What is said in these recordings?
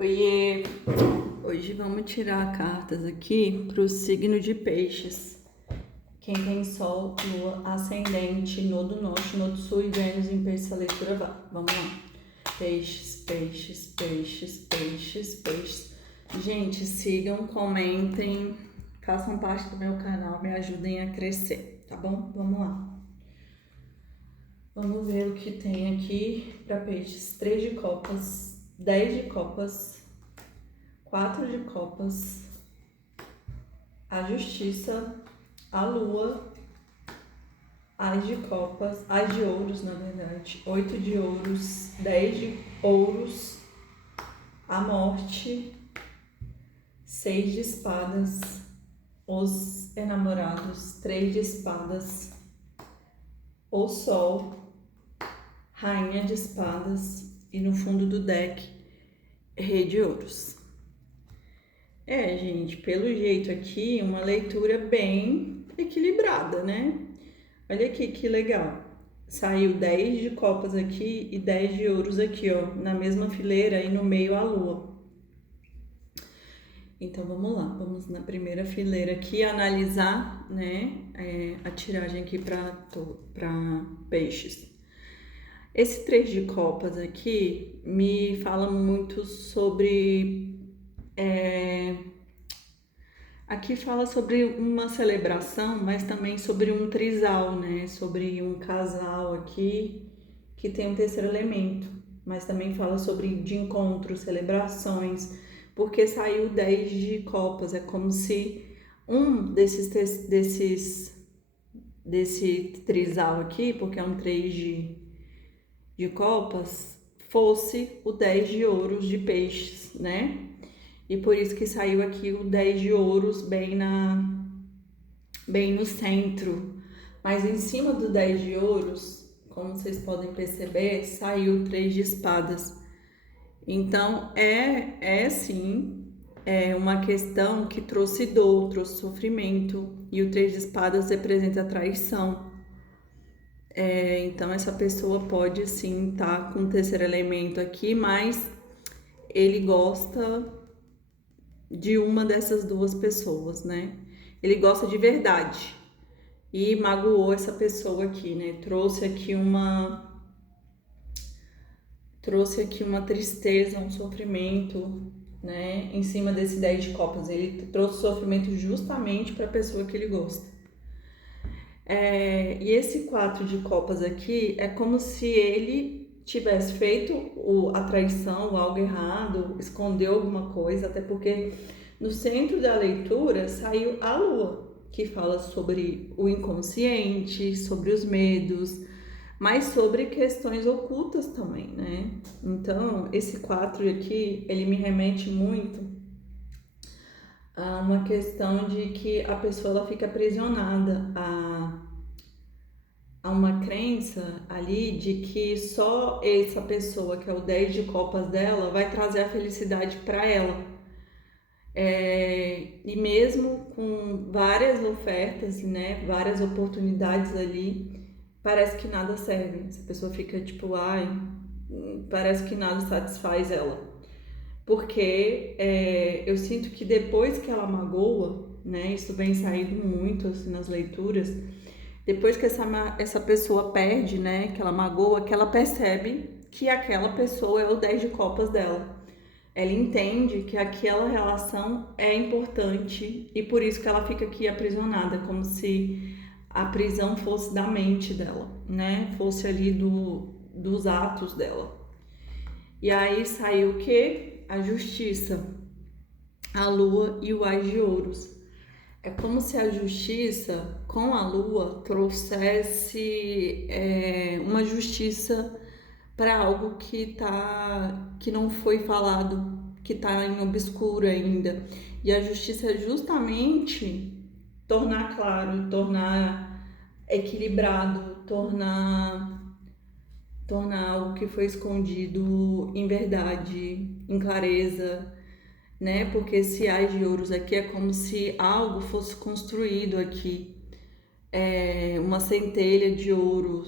Oiê! Hoje vamos tirar cartas aqui para o signo de Peixes. Quem tem Sol, Lua, Ascendente, Nodo Norte, Nodo Sul e Vênus em Peixes, a leitura vai. Vamos lá. Peixes, peixes, peixes, peixes, peixes. Gente, sigam, comentem, façam parte do meu canal, me ajudem a crescer, tá bom? Vamos lá. Vamos ver o que tem aqui para Peixes. 3 de copas, 10 de copas, 4 de copas, a justiça, a lua, as de copas, as de ouros, na verdade, 8 de ouros, 10 de ouros, a morte, 6 de espadas, os enamorados, 3 de espadas, o sol, rainha de espadas e no fundo do deck, rei de ouros. Gente, pelo jeito aqui, uma leitura bem equilibrada, né? Olha aqui que legal. Saiu 10 de copas aqui e 10 de ouros aqui, ó, na mesma fileira e no meio a lua. Então vamos lá, vamos na primeira fileira aqui analisar, né, a tiragem aqui para Peixes. Esse 3 de copas aqui me fala muito sobre... Aqui fala sobre uma celebração, mas também sobre um trisal, né? Sobre um casal aqui que tem um terceiro elemento, mas também fala sobre de encontros, celebrações, porque saiu 10 de copas, é como se um desse trisal aqui, porque é um 3 de copas, fosse o 10 de ouros de peixes, né? E por isso que saiu aqui o 10 de ouros bem no centro. Mas em cima do 10 de ouros, como vocês podem perceber, saiu o 3 de espadas. Então, sim, é uma questão que trouxe dor, trouxe sofrimento. E o 3 de espadas representa a traição. Então, essa pessoa pode, sim, estar com o terceiro elemento aqui, mas ele gosta de uma dessas duas pessoas, né? Ele gosta de verdade e magoou essa pessoa aqui, né? Trouxe aqui uma tristeza, um sofrimento, né? Em cima desse 10 de copas. Ele trouxe sofrimento justamente para a pessoa que ele gosta. E esse 4 de copas aqui é como se ele tivesse feito a traição, algo errado, escondeu alguma coisa, até porque no centro da leitura saiu a lua, que fala sobre o inconsciente, sobre os medos, mas sobre questões ocultas também, né? Então, esse 4 aqui, ele me remete muito a uma questão de que a pessoa ela fica aprisionada a uma crença ali de que só essa pessoa, que é o 10 de copas dela, vai trazer a felicidade para ela. E mesmo com várias ofertas, né, várias oportunidades ali, parece que nada serve. Essa pessoa fica tipo, parece que nada satisfaz ela. Porque eu sinto que depois que ela magoa, né, isso vem saindo muito assim nas leituras, depois que essa pessoa perde, né, que ela magoa, que ela percebe que aquela pessoa é o 10 de copas dela. Ela entende que aquela relação é importante e por isso que ela fica aqui aprisionada, como se a prisão fosse da mente dela, né? Fosse ali dos atos dela. E aí saiu o quê? A justiça, a lua e o ás de ouros. É como se a justiça com a lua trouxesse uma justiça para algo que não foi falado, que está em obscuro ainda. E a justiça é justamente tornar claro, tornar equilibrado, tornar algo que foi escondido em verdade, em clareza, né? Porque esse ás de ouros aqui é como se algo fosse construído aqui, uma centelha de ouro,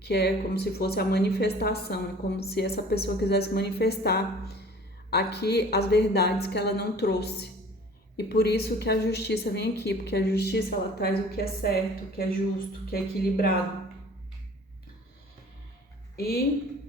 que é como se fosse a manifestação, é como se essa pessoa quisesse manifestar aqui as verdades que ela não trouxe. E por isso que a justiça vem aqui, porque a justiça ela traz o que é certo, o que é justo, o que é equilibrado. E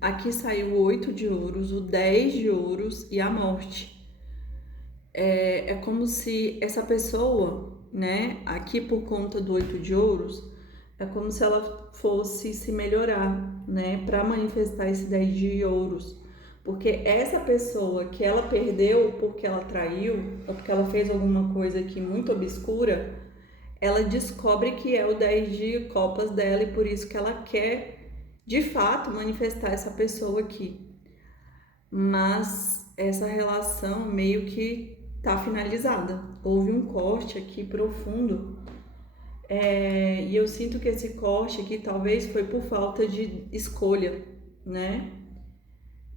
aqui saiu o 8 de ouros, o 10 de ouros e a morte. É como se essa pessoa, né, aqui por conta do 8 de ouros, é como se ela fosse se melhorar, né, para manifestar esse 10 de ouros. Porque essa pessoa que ela perdeu porque ela traiu, ou porque ela fez alguma coisa aqui muito obscura, ela descobre que é o 10 de copas dela e por isso que ela quer, de fato, manifestar essa pessoa aqui. Mas essa relação meio que tá finalizada. Houve um corte aqui profundo e eu sinto que esse corte aqui talvez foi por falta de escolha, né?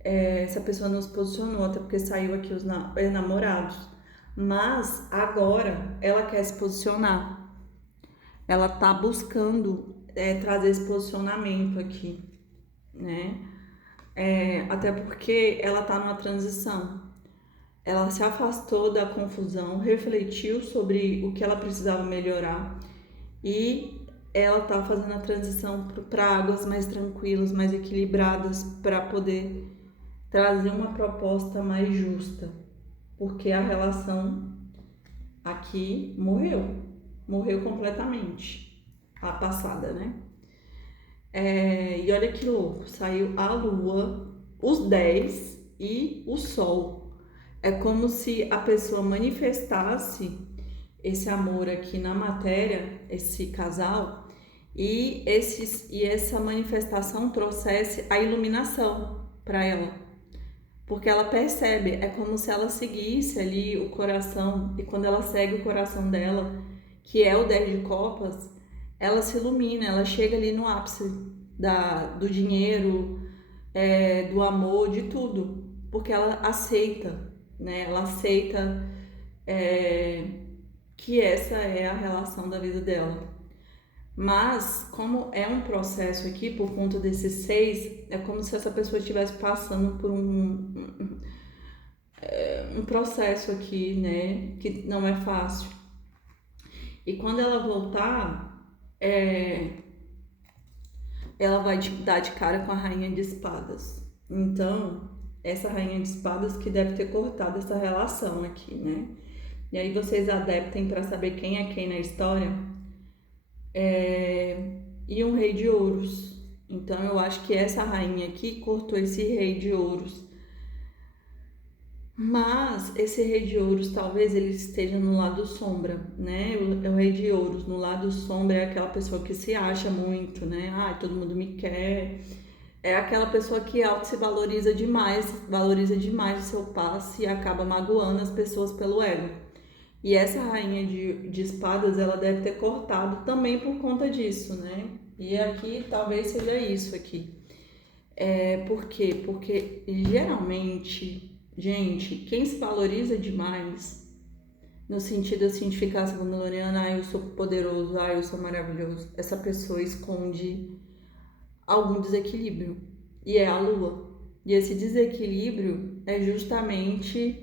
Essa pessoa não se posicionou, até porque saiu aqui os namorados. Mas agora ela quer se posicionar. Ela tá buscando trazer esse posicionamento aqui, né? Até porque ela tá numa transição. Ela se afastou da confusão, refletiu sobre o que ela precisava melhorar e ela tá fazendo a transição para águas mais tranquilas, mais equilibradas, para poder trazer uma proposta mais justa, porque a relação aqui morreu completamente, a passada, né? E olha que louco, saiu a lua, os 10 e o sol. É como se a pessoa manifestasse esse amor aqui na matéria, esse casal, e essa manifestação trouxesse a iluminação para ela. Porque ela percebe, é como se ela seguisse ali o coração, e quando ela segue o coração dela, que é o 10 de copas, ela se ilumina, ela chega ali no ápice do dinheiro, do amor, de tudo, porque ela aceita, né? Ela aceita que essa é a relação da vida dela. Mas, como é um processo aqui, por conta desses 6, é como se essa pessoa estivesse passando por um processo aqui, né? Que não é fácil. E quando ela voltar, ela vai dar de cara com a rainha de espadas. Então, essa rainha de espadas que deve ter cortado essa relação aqui, né? E aí vocês adaptem para saber quem é quem na história. E um rei de ouros. Então eu acho que essa rainha aqui cortou esse rei de ouros. Mas esse rei de ouros talvez ele esteja no lado sombra, né? O rei de ouros no lado sombra é aquela pessoa que se acha muito, né? Ah, todo mundo me quer. É aquela pessoa que auto se valoriza demais o seu passe e acaba magoando as pessoas pelo ego. E essa rainha de espadas, ela deve ter cortado também por conta disso, né? E aqui talvez seja isso aqui. Por quê? Porque geralmente, gente, quem se valoriza demais, no sentido assim de ficar se vangloriando, eu sou poderoso, eu sou maravilhoso, essa pessoa esconde algum desequilíbrio. E é a lua. E esse desequilíbrio é justamente...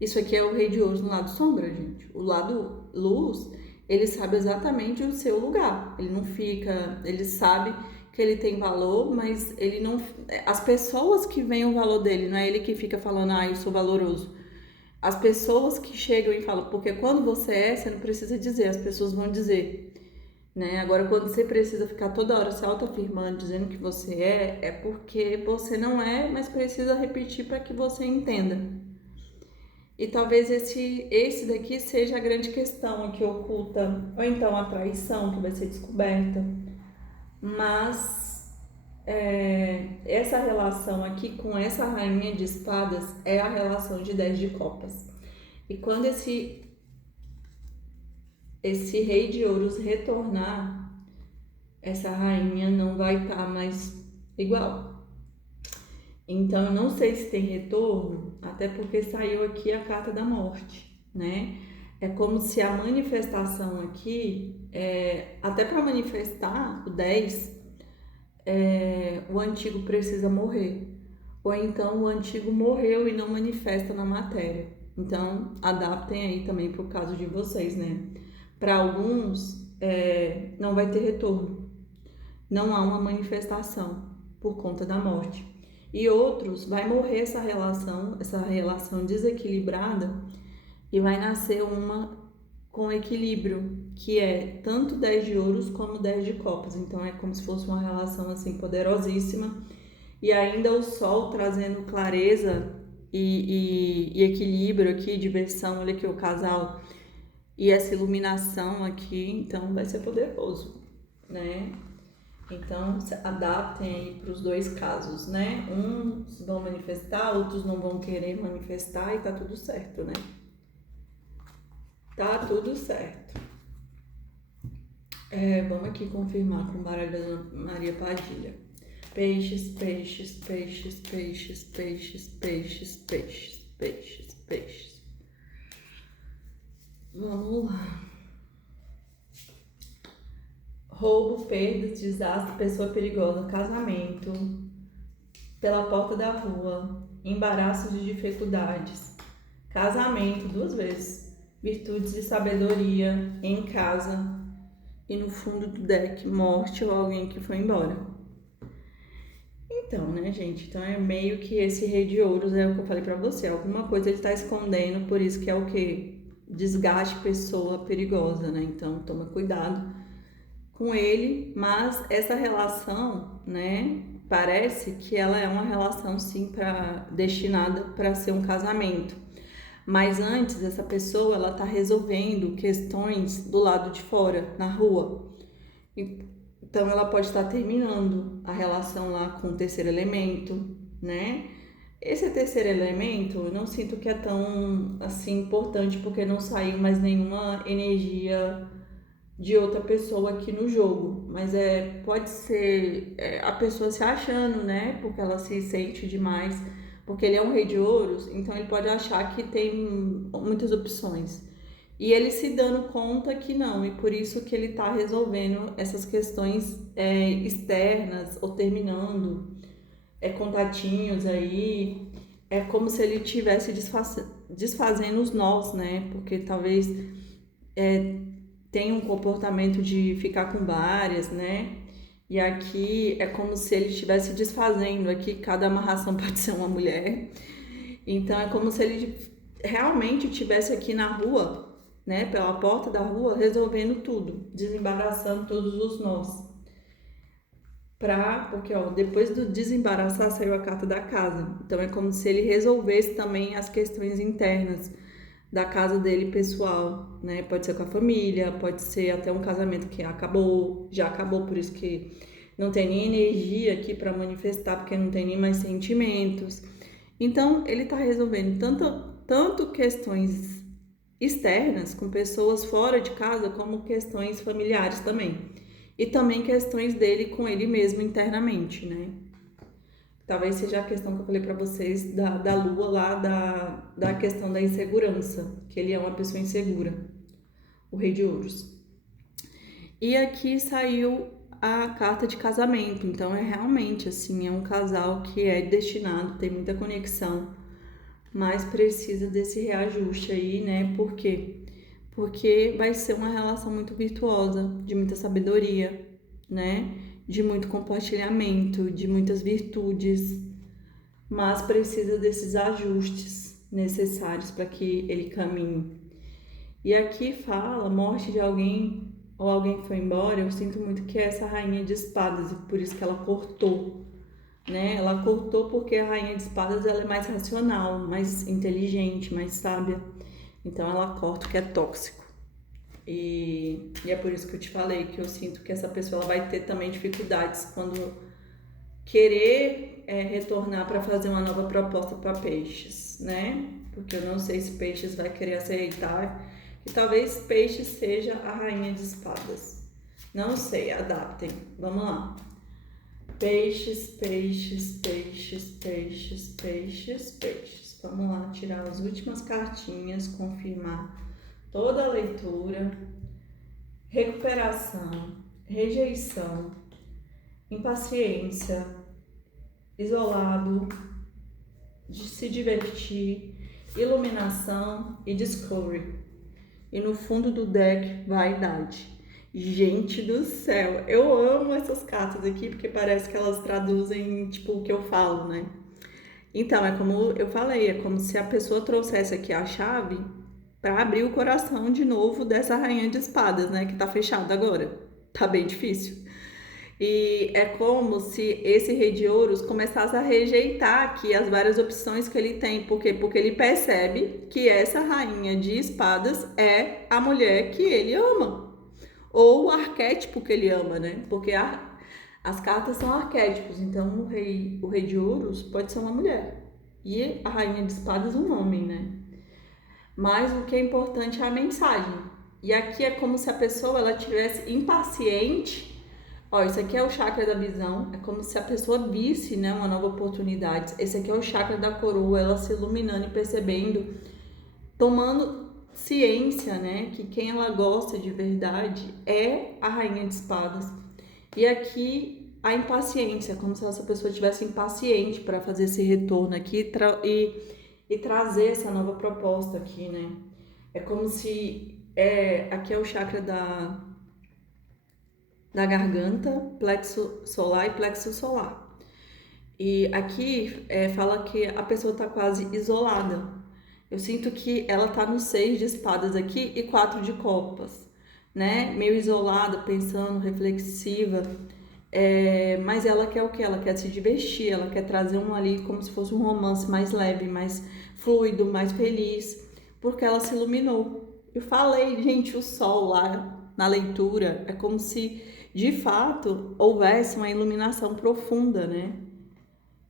Isso aqui é o rei de ouros no lado sombra, gente. O lado luz, ele sabe exatamente o seu lugar. Ele não fica... Ele sabe que ele tem valor, mas ele não... As pessoas que veem o valor dele, não é ele que fica falando, eu sou valoroso. As pessoas que chegam e falam, porque quando você não precisa dizer, as pessoas vão dizer, né? Agora, quando você precisa ficar toda hora se autoafirmando, dizendo que você é porque você não é, mas precisa repetir para que você entenda. E talvez esse daqui seja a grande questão que oculta, ou então a traição que vai ser descoberta. Mas essa relação aqui com essa rainha de espadas é a relação de 10 de copas. E quando esse rei de ouros retornar, essa rainha não vai estar mais igual. Então, eu não sei se tem retorno, até porque saiu aqui a carta da morte, né? É como se a manifestação aqui, até para manifestar o 10, o antigo precisa morrer. ou então o antigo morreu e não manifesta na matéria. Então, adaptem aí também pro caso de vocês, né? Para alguns, não vai ter retorno, não há uma manifestação por conta da morte. E outros, vai morrer essa relação desequilibrada e vai nascer uma com equilíbrio, que é tanto 10 de ouros como 10 de copas. Então é como se fosse uma relação assim poderosíssima. E ainda o sol trazendo clareza e equilíbrio aqui, diversão, olha aqui o casal. E essa iluminação aqui, então vai ser poderoso, né? Então se adaptem aí para os dois casos, né? Uns vão manifestar, outros não vão querer manifestar e tá tudo certo, né? Tá tudo certo. Vamos aqui confirmar com o baralho da Maria Padilha. Peixes, peixes, peixes, peixes, peixes, peixes, peixes, peixes, peixes. Vamos lá. Roubo, perdas, desastre, pessoa perigosa, casamento, pela porta da rua, embaraço de dificuldades, casamento, 2 vezes, virtudes de sabedoria, em casa, e no fundo do deck, morte ou alguém que foi embora. Então, né, gente? Então é meio que esse rei de ouros é o que eu falei pra você. Alguma coisa ele tá escondendo, por isso que é o quê? Desgaste, pessoa perigosa, né? Então toma cuidado com ele, mas essa relação, né? Parece que ela é uma relação sim destinada para ser um casamento. Mas antes essa pessoa ela tá resolvendo questões do lado de fora, na rua. Então ela pode estar terminando a relação lá com o terceiro elemento, né? Esse terceiro elemento, eu não sinto que é tão assim importante porque não saiu mais nenhuma energia de outra pessoa aqui no jogo, mas pode ser a pessoa se achando, né? Porque ela se sente demais, porque ele é um rei de ouros, então ele pode achar que tem muitas opções. E ele se dando conta que não, e por isso que ele está resolvendo essas questões externas ou terminando contatinhos aí. É como se ele estivesse desfazendo os nós, né? Porque talvez tenha um comportamento de ficar com várias, né? E aqui é como se ele estivesse desfazendo. Aqui cada amarração pode ser uma mulher. Então é como se ele realmente estivesse aqui na rua, né? Pela porta da rua, resolvendo tudo, desembaraçando todos os nós. Porque depois do desembaraçar saiu a carta da casa. Então é como se ele resolvesse também as questões internas da casa dele pessoal, né? Pode ser com a família, pode ser até um casamento que já acabou, por isso que não tem nem energia aqui para manifestar, porque não tem nem mais sentimentos. Então ele tá resolvendo tanto questões externas com pessoas fora de casa, como questões familiares também. E também questões dele com ele mesmo internamente, né? Talvez seja a questão que eu falei pra vocês da lua lá, da questão da insegurança, que ele é uma pessoa insegura, o rei de ouros. E aqui saiu a carta de casamento, então é realmente assim, é um casal que é destinado, tem muita conexão, mas precisa desse reajuste aí, né? Por quê? Porque vai ser uma relação muito virtuosa, de muita sabedoria, né? De muito compartilhamento, de muitas virtudes, mas precisa desses ajustes necessários para que ele caminhe. E aqui fala morte de alguém ou alguém foi embora. Eu sinto muito que é essa rainha de espadas, e por isso que ela cortou, né? Ela cortou porque a rainha de espadas ela é mais racional, mais inteligente, mais sábia. Então ela corta o que é tóxico. E é por isso que eu te falei que eu sinto que essa pessoa ela vai ter também dificuldades quando querer retornar para fazer uma nova proposta para peixes, né? Porque eu não sei se peixes vai querer aceitar e talvez peixes seja a rainha de espadas. Não sei, adaptem. Vamos lá. Peixes, peixes, peixes, peixes, peixes, peixes. Vamos lá tirar as últimas cartinhas, confirmar toda a leitura, recuperação, rejeição, impaciência, isolado, de se divertir, iluminação e discovery. E no fundo do deck, vaidade. Gente do céu, eu amo essas cartas aqui porque parece que elas traduzem tipo o que eu falo, né? Então, é como eu falei, é como se a pessoa trouxesse aqui a chave para abrir o coração de novo dessa rainha de espadas, né, que tá fechado agora. Tá bem difícil. E é como se esse rei de ouros começasse a rejeitar aqui as várias opções que ele tem. Por quê? Porque ele percebe que essa rainha de espadas é a mulher que ele ama. Ou o arquétipo que ele ama, né? Porque as cartas são arquétipos. Então o rei de ouros pode ser uma mulher. E a rainha de espadas um homem, né? Mas o que é importante é a mensagem. E aqui é como se a pessoa ela tivesse impaciente. Ó, isso aqui é o chakra da visão, é como se a pessoa visse, né, uma nova oportunidade. Esse aqui é o chakra da coroa, ela se iluminando e percebendo, tomando ciência, né, que quem ela gosta de verdade é a rainha de espadas. E aqui a impaciência, como se essa pessoa tivesse impaciente para fazer esse retorno aqui e trazer essa nova proposta aqui, né? É como se aqui é o chakra da garganta, plexo solar e plexo solar. E aqui fala que a pessoa está quase isolada. Eu sinto que ela está no 6 de espadas aqui e 4 de copas, né? Meio isolada, pensando, reflexiva. Mas ela quer o quê? Ela quer se divertir, ela quer trazer um ali como se fosse um romance mais leve, mais fluido, mais feliz, porque ela se iluminou. Eu falei, gente, o sol lá na leitura é como se de fato houvesse uma iluminação profunda, né?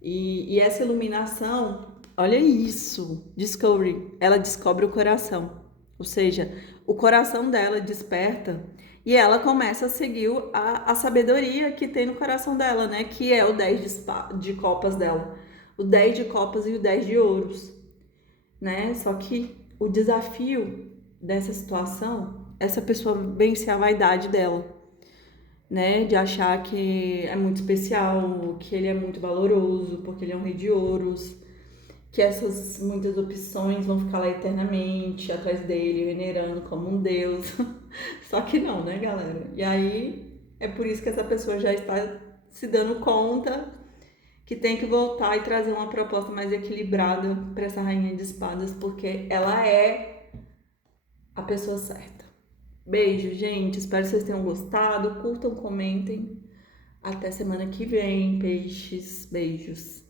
E essa iluminação, olha isso, Discovery, ela descobre o coração, ou seja, o coração dela desperta e ela começa a seguir a sabedoria que tem no coração dela, né? Que é o 10 de copas dela, o 10 de copas e o 10 de ouros, né? Só que o desafio dessa situação, essa pessoa vencer a vaidade dela, né, de achar que é muito especial, que ele é muito valoroso, porque ele é um rei de ouros, que essas muitas opções vão ficar lá eternamente atrás dele, venerando como um deus. Só que não, né, galera? E aí é por isso que essa pessoa já está se dando conta que tem que voltar e trazer uma proposta mais equilibrada para essa rainha de espadas, porque ela é a pessoa certa. Beijo, gente. Espero que vocês tenham gostado. Curtam, comentem. Até semana que vem, peixes. Beijos.